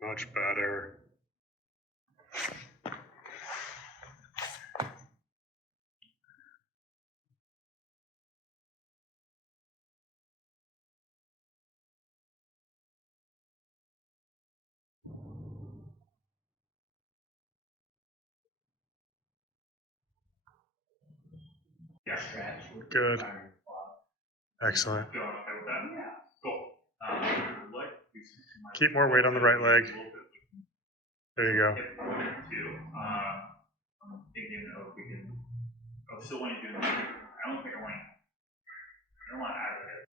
Much better. Yeah. Good. Excellent. Keep more weight on the right leg. There you go. I'm thinking of we can. I still want to do. I don't think I want. I don't want to add it.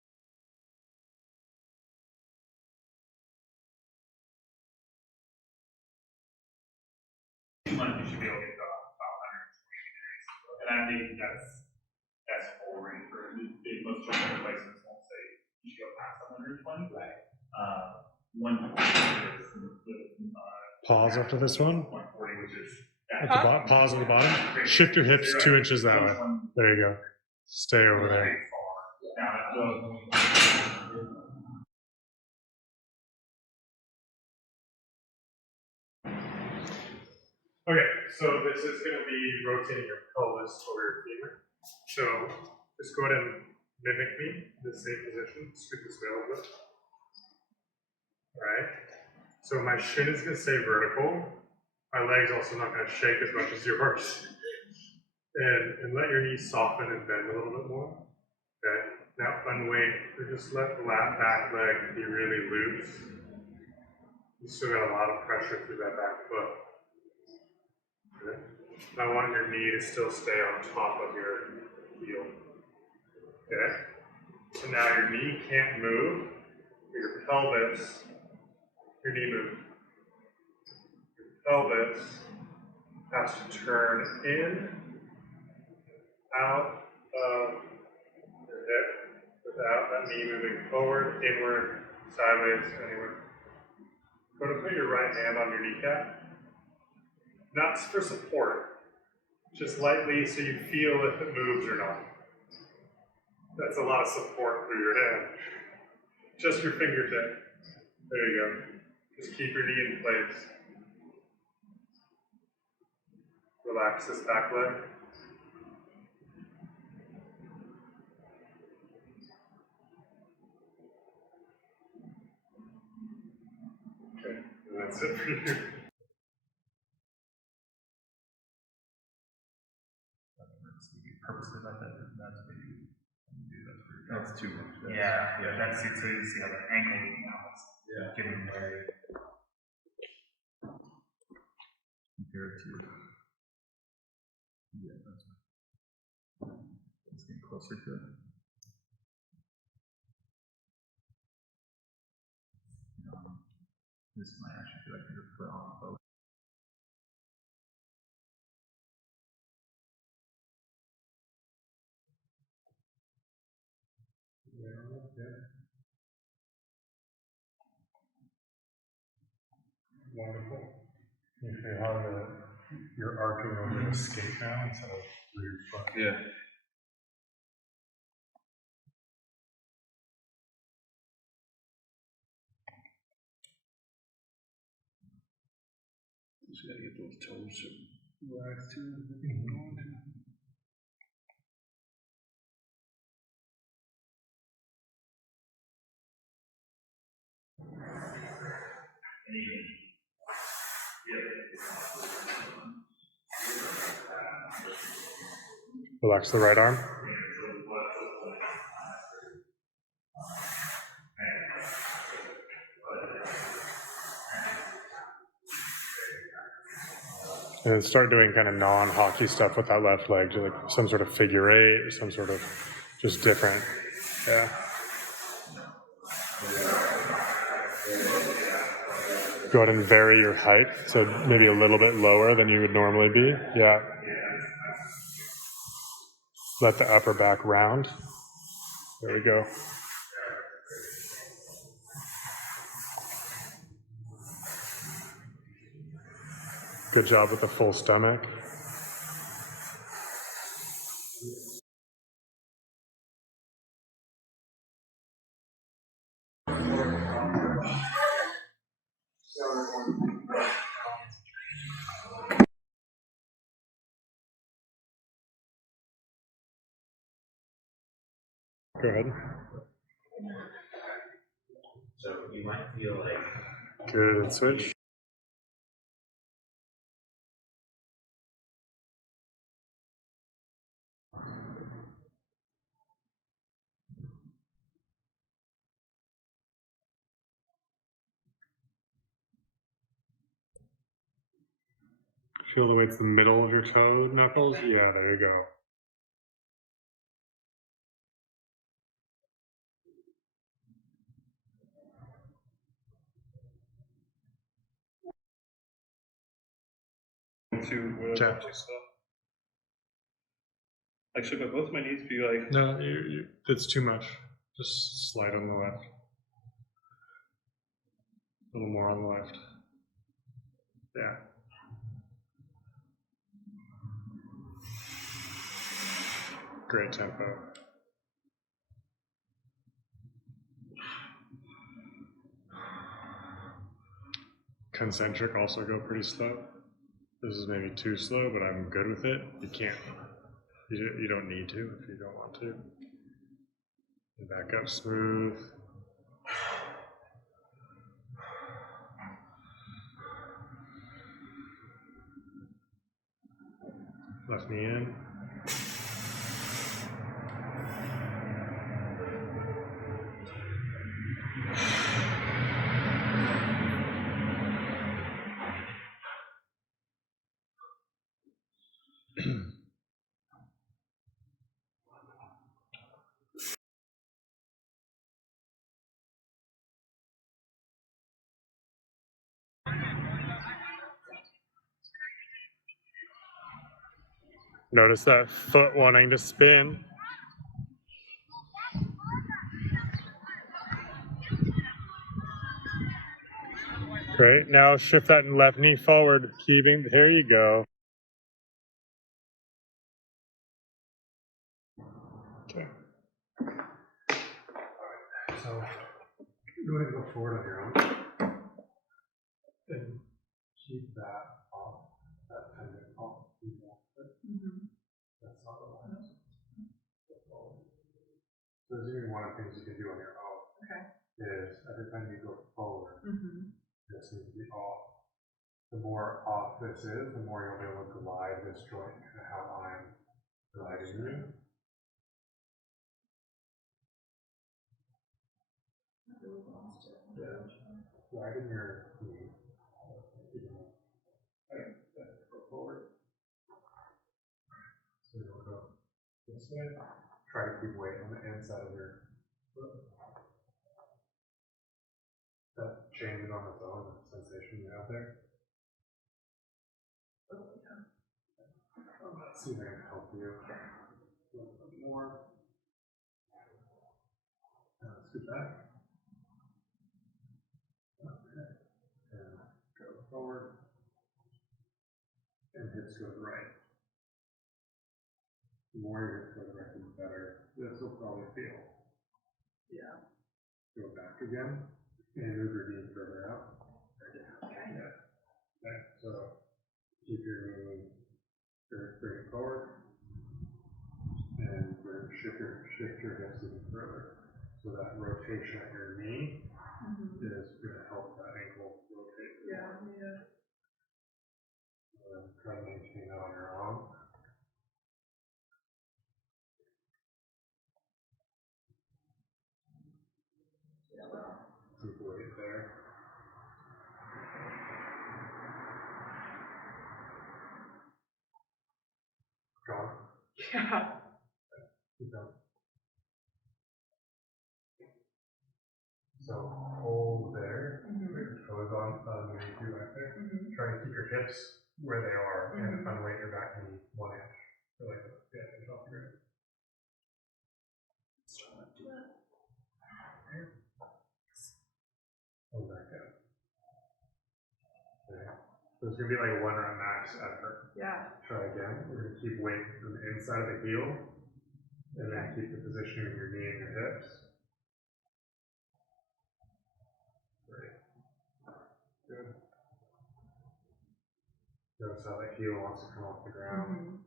You should be able to get about 120 degrees, and I think that's full range for most joint replacements. Won't say you should go past 120. Right. 140 is Pause after this one. 140, which is at the pause at the bottom. Shift your hips 2 inches that way. There you go. Stay over there. Okay, so this is going to be rotating your pelvis over your femur. So just go ahead and mimic me in the same position. Scoot this way a little bit. Alright. So my shin is going to stay vertical. My leg's also not going to shake as much as yours. And let your knees soften and bend a little bit more. Okay. Now unweight, or just let the back leg be really loose. You still got a lot of pressure through that back foot. Okay. I want your knee to still stay on top of your heel. Okay. So now your knee can't move. Your pelvis, your knee moves. Your pelvis has to turn in, out of your hip, without that knee moving forward, inward, sideways, anywhere. Go to put your right hand on your kneecap. Not for support, just lightly so you feel if it moves or not. That's a lot of support through your hand. Just your fingertip. There you go. Just keep your knee in place. Relax this back leg. Okay, and that's it for you. Purposely let that. That's too much. Yeah, that's it. So you see how the ankle is getting very compared to. Yeah, that's right. Let's get closer to it. This might actually feel like your foot on both. Wonderful. You feel how you're arcing over the skate now instead of through your foot. Yeah. Just gotta get those toes relaxed too. Relax the right arm. And then start doing kind of non-hockey stuff with that left leg, like some sort of figure eight or some sort of just different. Yeah. Go ahead and vary your height, so maybe a little bit lower than you would normally be. Yeah. Let the upper back round. There we go. Good job with the full stomach. Go ahead. So you might feel like Good, and switch. Feel the way it's the middle of your toe knuckles? Yeah, there you go. Too slow. Like, should both my knees be like? No, it's too much. Just slide on the left. A little more on the left. Yeah. Great tempo. Concentric also go pretty slow. This is maybe too slow, but I'm good with it. You can't. You don't need to if you don't want to. And back up smooth. Left knee in. Notice that foot wanting to spin. Great. Now shift that left knee forward, keeping. There you go. Okay. So go ahead and go forward on your own, and keep that off. That tendon off. That's not the line. So there's even one of the things you can do on your own. Okay. Is every time you go forward, this needs to be off. The more off this is, the more you'll be able to glide this joint kind of how I'm gliding you. Yeah. Gliding your knee. Okay. Go forward. So you'll go this way. Try to keep weight on the inside of your foot. That changes on its own, the sensation you have there. Let's see if I can help you a little bit more. Scoot back. Okay. And go forward. And hips go to the right. The more your hips go to the right, the better this will probably feel. Yeah. Go back again. And move your knee further out. Okay. Yeah. Okay. So keep your knee, bring it forward. And shift your hips even further. So that rotation at your knee is going to help that ankle rotate. Yeah. Try to maintain that on your own. Keep weight there. Go on. Yeah. Keep going. So hold there. Put your toes on underneath you back there. Try to keep your hips where they are and unweight your back knee 1 inch. So like the inch off the ground. Hold back down. Okay. So it's going to be like 1 rep max effort. Yeah. Try again. We're going to keep weight on the inside of the heel. And then keep the positioning of your knee and your hips. Great. Good. Notice how the heel wants to come off the ground. Mhm.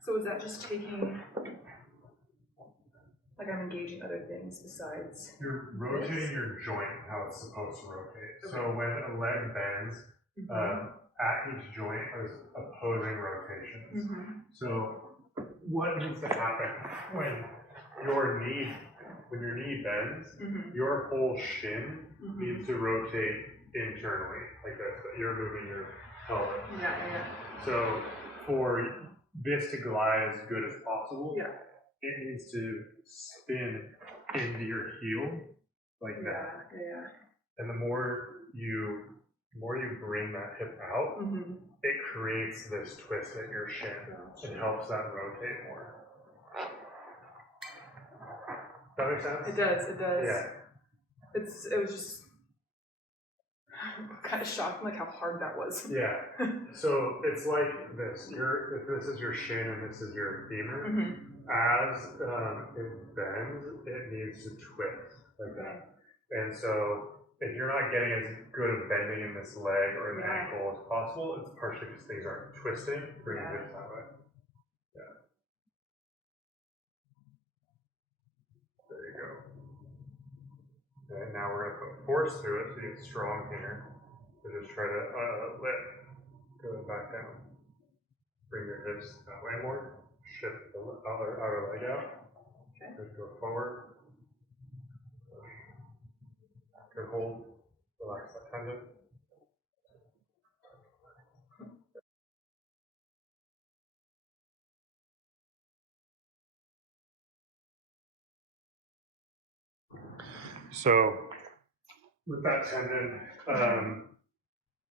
So is that just taking, like I'm engaging other things besides? You're rotating This? your joint how it's supposed to rotate. Okay. So when a leg bends, at each joint there's opposing rotations. So what needs to happen when your knee bends, your whole shin needs to rotate internally like this, but you're moving your pelvis. Yeah. So for this to glide as good as possible, Yeah. it needs to spin into your heel like that. Yeah. And the more you bring that hip out, it creates this twist at your shin. It helps that rotate more. That makes sense? It does. Yeah. It was just kind of shocked like how hard that was. Yeah. So it's like this. If this is your shin and this is your femur, as it bends, it needs to twist like that. And so if you're not getting as good of bending in this leg or in the ankle as possible, it's partially because things aren't twisting, bringing hips that way. Yeah. There you go. And now we're going to put force through it so you get strong here. So just try to lift, go back down. Bring your hips that way more. Shift the outer leg out. Okay. Just go forward. Good hold. Relax that tendon. So with that tendon,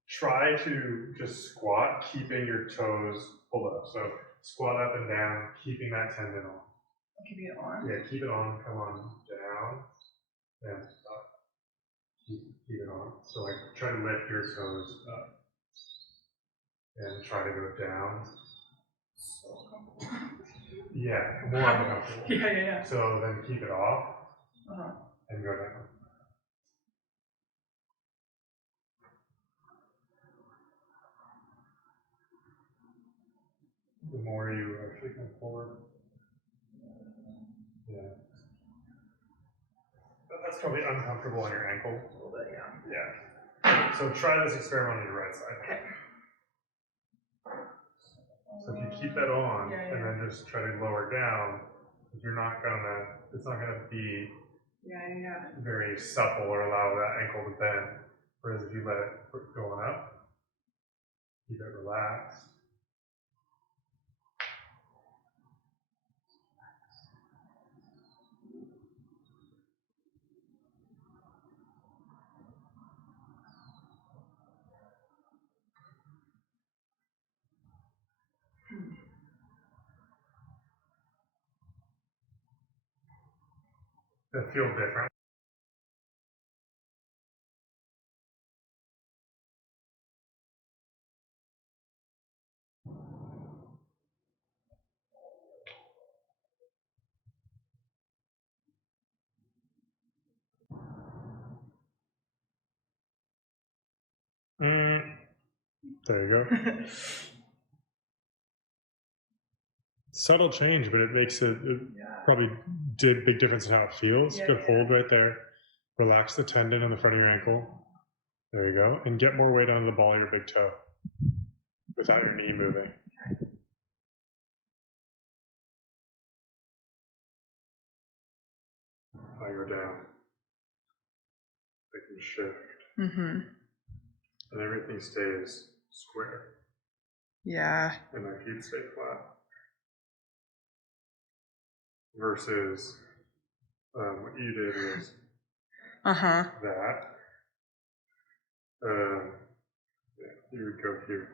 try to just squat, keeping your toes pulled up. So squat up and down, keeping that tendon on. Keeping it on. Yeah, keep it on. Come on down and up. Keep it on. So like try to lift your toes up and try to go down. So uncomfortable. Yeah, more uncomfortable. Yeah. So then keep it off and go down. The more you actually come forward. Yeah. That's probably uncomfortable on your ankle. A little bit, Yeah. So try this experiment on your right side. Okay. So if you keep that on and Yeah. then just try to lower down, it's not gonna be very supple or allow that ankle to bend. Whereas if you let it keep going up, keep it relaxed. That feel different. There you go. Subtle change, but it makes it probably did big difference in how it feels. Good hold right there. Relax the tendon in the front of your ankle. There you go. And get more weight onto the ball of your big toe without your knee moving. I go down. I can shift. And everything stays square. Yeah. And my feet stay flat. Versus what you did was that. You would go here.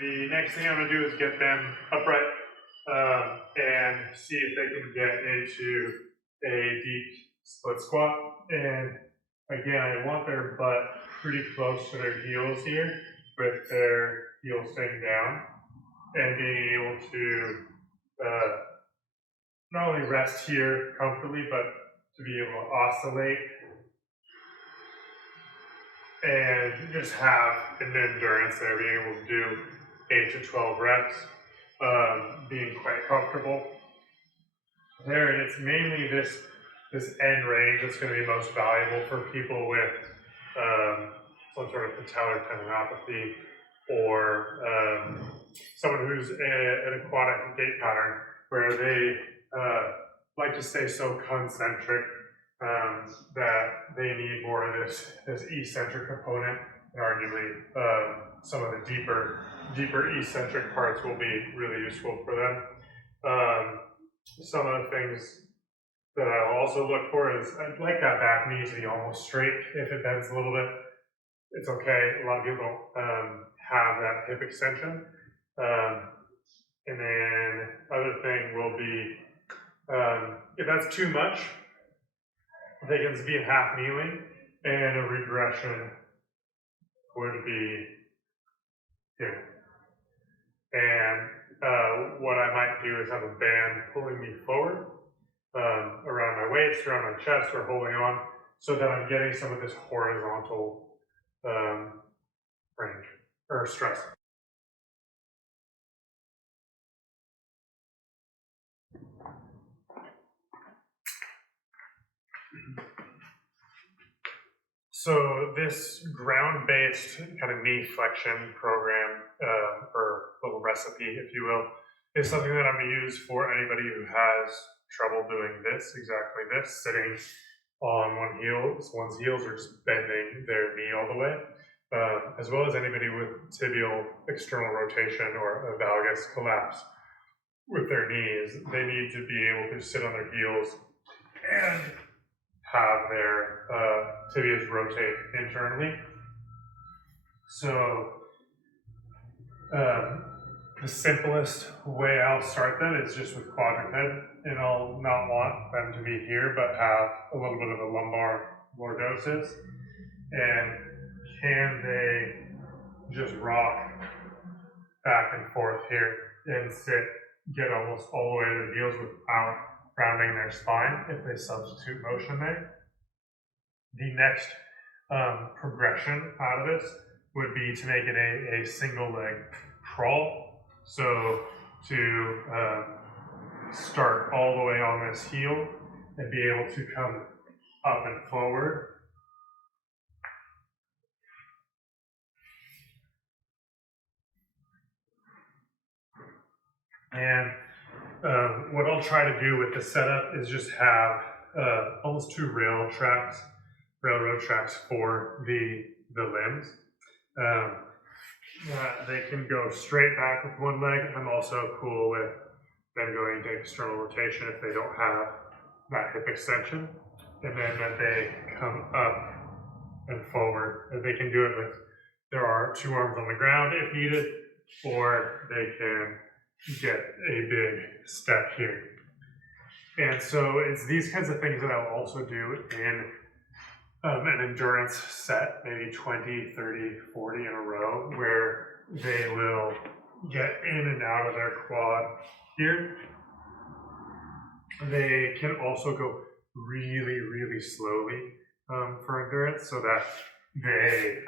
The next thing I'm going to do is get them upright and see if they can get into a deep split squat. And again, I want their butt pretty close to their heels here, with their heels staying down. and being able to not only rest here comfortably, but to be able to oscillate and just have an endurance there, being able to do 8 to 12 reps, being quite comfortable there. And it's mainly this end range that's going to be most valuable for people with some sort of patellar tendinopathy, or someone who's an aquatic gait pattern where they like to stay so concentric that they need more of this eccentric component, and arguably some of the deeper eccentric parts will be really useful for them. Some of the things that I'll also look for is I'd like that back knee to be almost straight. If it bends a little bit, it's okay. A lot of people don't have that hip extension. And then other thing will be, if that's too much, they can be in half kneeling, and a regression would be here. And what I might do is have a band pulling me forward around my waist, around my chest, or holding on, so that I'm getting some of this horizontal range or stress. So this ground-based kind of knee flexion program, or little recipe, if you will, is something that I'm going to use for anybody who has trouble doing this, exactly this, sitting on one's heels, or just bending their knee all the way, as well as anybody with tibial external rotation or a valgus collapse with their knees. They need to be able to sit on their heels and have their tibias rotate internally. So the simplest way I'll start them is just with quadruped, and I'll not want them to be here, but have a little bit of a lumbar lordosis. And can they just rock back and forth here and sit, get almost all the way to the heels without rounding their spine if they substitute motion there. The next progression out of this would be to make it a single leg crawl. So to start all the way on this heel and be able to come up and forward. And what I'll try to do with the setup is just have almost two railroad tracks for the limbs. They can go straight back with one leg. I'm also cool with them going to external rotation if they don't have that hip extension, and then that they come up and forward. And they can do it with two arms on the ground if needed, or they can get a big step here. And so it's these kinds of things that I'll also do in an endurance set, maybe 20, 30, 40 in a row, where they will get in and out of their quad here. They can also go really, really slowly for endurance, so that they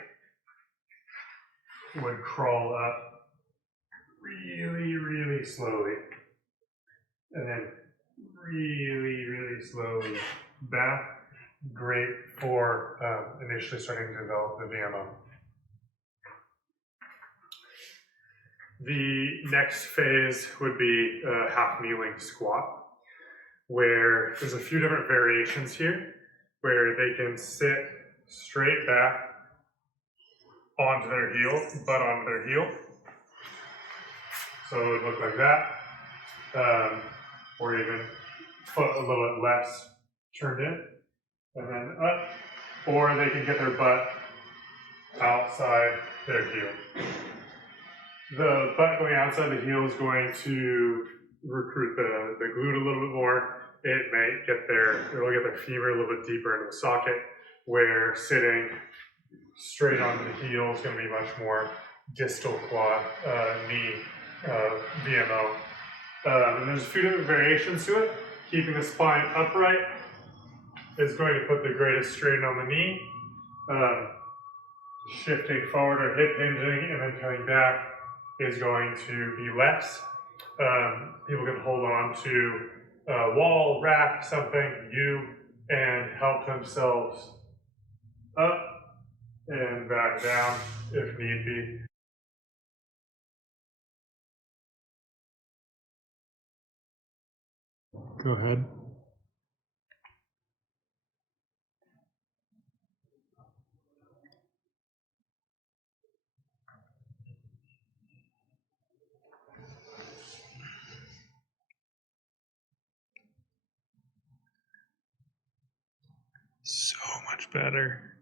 would crawl up really, really slowly, and then really, really slowly back. Great for initially starting to develop the VMO. The next phase would be a half kneeling squat, where there's a few different variations here, where they can sit straight back onto their heel, butt onto their heel. So it would look like that, or even foot a little bit less turned in, and then up, or they can get their butt outside their heel. The butt going outside the heel is going to recruit the glute a little bit more. It'll get their femur a little bit deeper into the socket, where sitting straight onto the heel is going to be much more distal quad knee VMO. And there's a few different variations to it. Keeping the spine upright is going to put the greatest strain on the knee. Shifting forward or hip hinging and then coming back is going to be less. People can hold on to a wall, rack, something, and help themselves up and back down if need be. Go ahead. So much better.